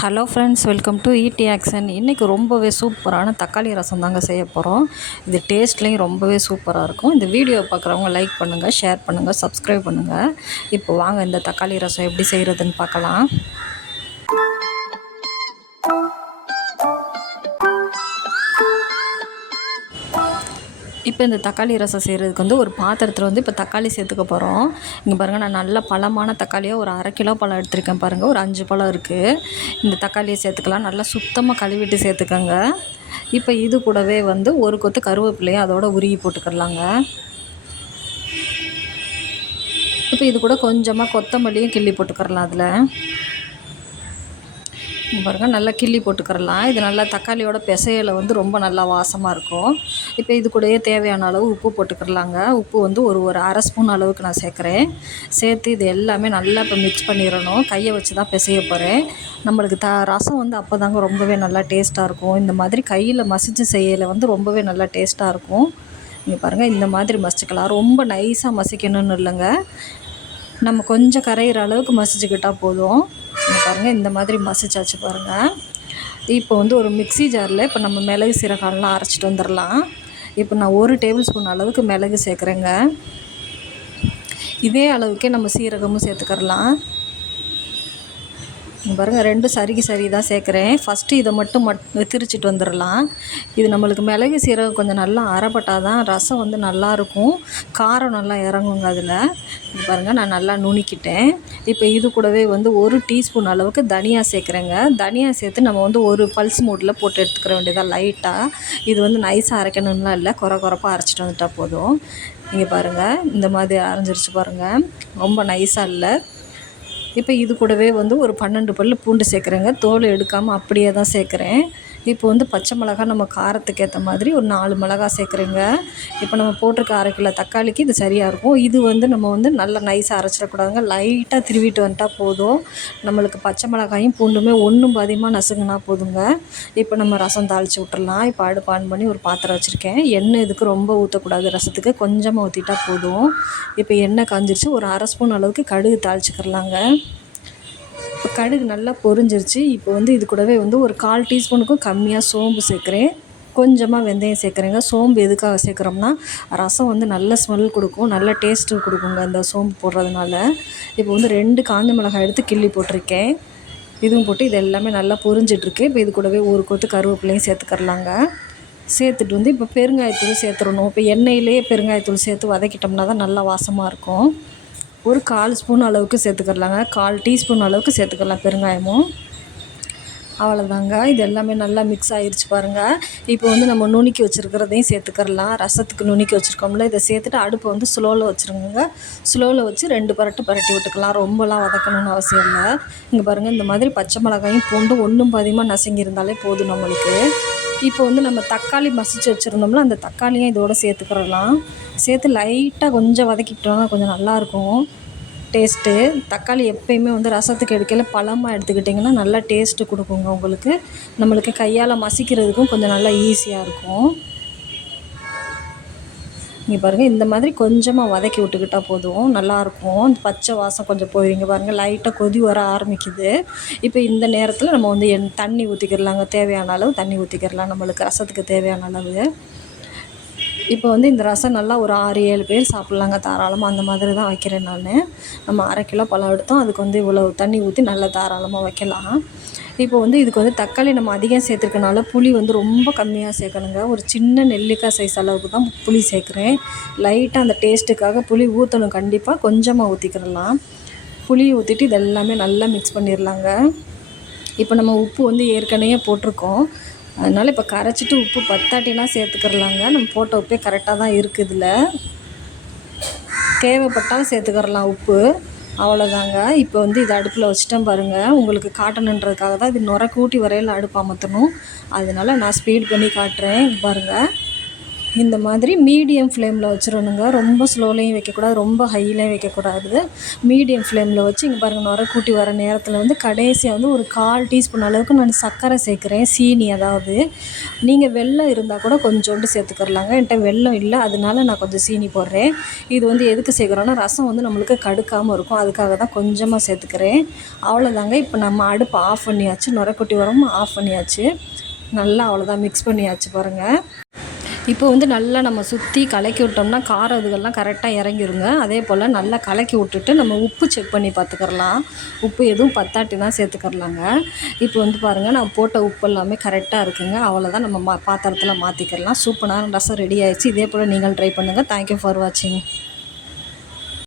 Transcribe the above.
Hello friends, welcome to ED action. இன்றைக்கி ரொம்பவே சூப்பரான தக்காளி ரசம் தாங்க செய்ய போகிறோம். இது டேஸ்ட்லேயும் ரொம்பவே சூப்பராக இருக்கும். இந்த வீடியோ பார்க்குறவங்க லைக் பண்ணுங்கள், ஷேர் பண்ணுங்கள், சப்ஸ்கிரைப் பண்ணுங்கள். இப்போ வாங்க இந்த தக்காளி ரசம் எப்படி செய்கிறதுன்னு பார்க்கலாம். இப்போ இந்த தக்காளி ரசம் செய்கிறதுக்கு ஒரு பாத்திரத்தில் இப்போ தக்காளி சேர்த்துக்க போகிறோம். இங்கே பாருங்கள், நான் நல்ல பழமான தக்காளியாக ஒரு 1/2 கிலோ பழம் எடுத்திருக்கேன். பாருங்கள், ஒரு 5 பழம் இருக்குது. இந்த தக்காளியை சேர்த்துக்கலாம். நல்லா சுத்தமாக கழுவிட்டு சேர்த்துக்கோங்க. இப்போ இது கூடவே ஒரு கொத்து கருவேப்பிலையும் அதோட உருகி போட்டுக்கிடலாங்க. இப்போ இது கூட கொஞ்சமாக கொத்தமல்லியும் கிள்ளி போட்டுக்கிடலாம். அதில் பாருங்கள், நல்லா கிள்ளி போட்டுக்கிறலாம். இது நல்லா தக்காளியோட பிசையில் ரொம்ப நல்லா வாசமாக இருக்கும். இப்போ இது கூடயே தேவையான அளவு உப்பு போட்டுக்கிறலாங்க. உப்பு ஒரு 1/2 ஸ்பூன் அளவுக்கு நான் சேர்க்குறேன். சேர்த்து இது எல்லாமே நல்லா இப்போ மிக்ஸ் பண்ணிடணும். கையை வச்சு தான் பிசைய போகிறேன். நம்மளுக்கு ரசம் அப்போ தாங்க ரொம்பவே நல்லா டேஸ்ட்டாக இருக்கும். இந்த மாதிரி கையில் மசிச்சு செய்யலை ரொம்பவே நல்லா டேஸ்ட்டாக இருக்கும். இங்கே பாருங்கள், இந்த மாதிரி மசிச்சுக்கலாம். ரொம்ப நைஸாக மசிக்கணும்னு இல்லைங்க, நம்ம கொஞ்சம் கரையிற அளவுக்கு மசிச்சுக்கிட்டால் போதும். பாருங்கள், இந்த மாதிரி மசிச்சாச்சு பாருங்கள். இப்போ ஒரு மிக்ஸி ஜாரில் இப்போ நம்ம மிளகு சீரகம்லாம் அரைச்சிட்டு வந்துடலாம். இப்போ நான் 1 டேபிள் ஸ்பூன் அளவுக்கு மிளகு சேர்க்குறேங்க. இதே அளவுக்கே நம்ம சீரகமும் சேர்த்துக்கிறலாம். பாருங்கள், 2 சரிக்கு சரி தான் சேர்க்குறேன். ஃபஸ்ட்டு இதை மட்டும் திரிச்சிட்டு வந்துடலாம். இது நம்மளுக்கு மிளகு சீரகம் கொஞ்சம் நல்லா அரைப்பட்டால் தான் ரசம் நல்லாயிருக்கும். காரம் நல்லா இறங்குங்க அதில். இது பாருங்கள், நான் நல்லா நுணுக்கிட்டேன். இப்போ இது கூடவே 1 டீஸ்பூன் அளவுக்கு தனியா சேர்க்குறேங்க. தனியா சேர்த்து நம்ம ஒரு பல்ஸ் மூடில் போட்டு எடுத்துக்கிற வேண்டியதாக லைட்டாக. இது நைஸாக அரைக்கணும்லாம் இல்லை, குறப்பாக அரைச்சிட்டு வந்துட்டால் போதும். இங்கே பாருங்கள், இந்த மாதிரி அரைஞ்சிருச்சு பாருங்கள், ரொம்ப நைஸாக இல்லை. இப்போ இது கூடவே ஒரு 12 பல் பூண்டு சேர்க்குறேங்க. தோல் எடுக்காமல் அப்படியே தான் சேர்க்குறேன். இப்போ பச்சை மிளகா நம்ம காரத்துக்கு ஏற்ற மாதிரி ஒரு 4 மிளகா சேர்க்குறேங்க. இப்போ நம்ம போட்டிருக்க 1/2 கிலோ தக்காளிக்கு இது சரியாக இருக்கும். இது நம்ம நல்லா நைஸாக அரைச்சிடக்கூடாதுங்க. லைட்டாக திருவிட்டு வந்துட்டால் போதும். நம்மளுக்கு பச்சை மிளகாயும் பூண்டுமே ஒன்றும் பாதியமாக நசுங்கினா போதுங்க. இப்போ நம்ம ரசம் தாளித்து விட்டுறலாம். இப்போ அடுப்பு ஆன் பண்ணி ஒரு பாத்திரம் வச்சுருக்கேன். எண்ணெய் இதுக்கு ரொம்ப ஊற்றக்கூடாது, ரசத்துக்கு கொஞ்சமாக ஊற்றிட்டா போதும். இப்போ எண்ணெய் காஞ்சிருச்சு. ஒரு 1/2 ஸ்பூன் அளவுக்கு கடுகு தாளிச்சிக்கிறலாங்க. இப்போ கடுகு நல்லா பொரிஞ்சிருச்சு. இப்போ இது கூடவே ஒரு 1/4 டீஸ்பூனுக்கும் கம்மியாக சோம்பு சேர்க்குறேன். கொஞ்சமாக வெந்தயம் சேர்க்குறேங்க. சோம்பு எதுக்காக சேர்க்குறோம்னா ரசம் நல்ல ஸ்மெல் கொடுக்கும், நல்ல டேஸ்ட்டு கொடுக்குங்க அந்த சோம்பு போடுறதுனால. இப்போ 2 காஞ்ச மிளகாய் எடுத்து கிள்ளி போட்டிருக்கேன். இதுவும் போட்டு இது எல்லாமே நல்லா பொரிஞ்சிட்ருக்கு. இப்போ இது கூடவே 1 கொத்து கருவேப்பிலையும் சேர்த்துக்கிறலாங்க. சேர்த்துட்டு இப்போ பெருங்காயத்தூள் சேர்த்துடணும். இப்போ எண்ணெயிலேயே பெருங்காயத்தூள் சேர்த்து வதக்கிட்டோம்னா தான் நல்லா வாசமாக இருக்கும். ஒரு 1/4 ஸ்பூன் அளவுக்கு சேர்த்துக்கிறலாங்க. 1/4 டீஸ்பூன் அளவுக்கு சேர்த்துக்கலாம் பெருங்காயமும். அவ்வளோதாங்க. இது எல்லாமே நல்லா மிக்ஸ் ஆகிருச்சு பாருங்கள். இப்போ நம்ம நுணுக்கி வச்சுருக்கிறதையும் சேர்த்துக்கிறலாம். ரசத்துக்கு நுணுக்கி வச்சுருக்கோம்ல, இதை சேர்த்துட்டு அடுப்பை ஸ்லோவில் வச்சுருங்க. ஸ்லோவில் வச்சு 2 பரட்டி விட்டுக்கலாம். ரொம்பலாம் வதக்கணும்னு அவசியம் இல்லை. இங்கே பாருங்கள், இந்த மாதிரி பச்சை மிளகாயும் பூண்டும் ஒன்றும் பாதியமாக நசுங்கி இருந்தாலே போதும் நம்மளுக்கு. இப்போ நம்ம தக்காளி மசிச்சு வச்சுருந்தோம்ல, அந்த தக்காளியும் இதோடு சேர்த்துக்கிறலாம். சேர்த்து லைட்டாக கொஞ்சம் வதக்கிட்டோம்னா கொஞ்சம் நல்லாயிருக்கும் டேஸ்ட்டு. தக்காளி எப்போயுமே ரசத்துக்கு எடுக்கையில் பழமாக எடுத்துக்கிட்டிங்கன்னா நல்லா டேஸ்ட்டு கொடுக்குங்க உங்களுக்கு. நம்மளுக்கு கையால் மசிக்கிறதுக்கும் கொஞ்சம் நல்லா ஈஸியாக இருக்கும். இங்கே பாருங்கள், இந்த மாதிரி கொஞ்சமாக வதக்கி விட்டுக்கிட்டால் போதும், நல்லாயிருக்கும். இந்த பச்சை வாசம் கொஞ்சம் போயிடுங்க. பாருங்கள், லைட்டாக கொதி வர ஆரம்பிக்குது. இப்போ இந்த நேரத்தில் நம்ம தண்ணி ஊற்றிக்கிடலாங்க. தேவையான அளவு தண்ணி ஊற்றிக்கிடலாம், நம்மளுக்கு ரசத்துக்கு தேவையான அளவு. இப்போ இந்த ரசம் நல்லா ஒரு 6-7 பேர் சாப்பிட்லாங்க தாராளமாக. அந்த மாதிரி தான் வைக்கிறேன் நான். நம்ம 1/2 கிலோ பழம் எடுத்தோம், அதுக்கு இவ்வளோ தண்ணி ஊற்றி நல்லா தாராளமாக வைக்கலாம். இப்போ இதுக்கு தக்காளி நம்ம அதிகம் சேர்த்துருக்கனால புளி ரொம்ப கம்மியாக சேர்க்கணுங்க. ஒரு சின்ன நெல்லிக்காய் சைஸ் அளவுக்கு தான் புளி சேர்க்குறேன். லைட்டாக அந்த டேஸ்ட்டுக்காக புளி ஊற்றணும் கண்டிப்பாக. கொஞ்சமாக ஊற்றிக்கிடலாம். புளி ஊற்றிட்டு இது எல்லாமே நல்லா மிக்ஸ் பண்ணிடலாங்க. இப்போ நம்ம உப்பு ஏற்கனவே போட்டிருக்கோம், அதனால் இப்போ கரைச்சிட்டு உப்பு பத்தாட்டினா சேர்த்துக்கிறலாங்க. நம்ம போட்ட உப்பே கரெக்டாக தான் இருக்குது. இதில் தேவைப்பட்டால் சேர்த்துக்கிறலாம் உப்பு. அவ்வளோதாங்க. இப்போ இதை அடுப்பில் வச்சுட்டேன் பாருங்கள். உங்களுக்கு காட்டணுன்றதுக்காக தான். இது கூட்டி வரையில் அடுப்பு அமர்த்தணும், அதனால் நான் ஸ்பீட் பண்ணி காட்டுறேன் பாருங்கள். இந்த மாதிரி மீடியம் ஃப்ளேமில் வச்சிடணுங்க. ரொம்ப ஸ்லோலையும் வைக்கக்கூடாது, ரொம்ப ஹைலையும் வைக்கக்கூடாது. மீடியம் ஃப்ளேமில் வச்சு இங்கே பாருங்கள், நுர கூட்டி வர நேரத்தில் வந்து கடைசியாக வந்து ஒரு 1/4 டீஸ்பூன் அளவுக்கு நான் சர்க்கரை சேர்க்குறேன். சீனி, அதாவது நீங்கள் வெல்லம் இருந்தால் கூட கொஞ்சோண்டு சேர்த்துக்கிறலாங்க. என்கிட்ட வெல்லம் இல்லை, அதனால நான் கொஞ்சம் சீனி போடுறேன். இது வந்து எதுக்கு சேர்க்குறோன்னா, ரசம் வந்து நம்மளுக்கு கடுக்காமல் இருக்கும், அதுக்காக தான் கொஞ்சமாக சேர்த்துக்கிறேன். அவ்வளோதாங்க. இப்போ நம்ம அடுப்பை ஆஃப் பண்ணியாச்சு, நுர கூட்டி வரவும் ஆஃப் பண்ணியாச்சு. நல்லா அவ்வளோதான், மிக்ஸ் பண்ணியாச்சு பாருங்கள். இப்போ வந்து நல்லா நம்ம சுற்றி கலக்கி விட்டோம்னா காரம் இதுகள்லாம் கரெக்டாக இறங்கிருங்க. அதே போல் நல்லா கலக்கி விட்டுட்டு நம்ம உப்பு செக் பண்ணி பார்த்துக்கிறலாம். உப்பு எதுவும் பத்தாட்டினா சேர்த்துக்கிறலாங்க. இப்போ வந்து பாருங்கள், நான் போட்ட உப்பு எல்லாமே கரெக்டாக இருக்குங்க. அவ்வளோதான், நம்ம பாத்திரத்தில் மாற்றிக்கிறலாம். சூப்பரான ரசம் ரெடி ஆயிடுச்சு. இதே போல் நீங்கள் ட்ரை பண்ணுங்கள். தேங்க்யூ ஃபார் வாட்சிங்.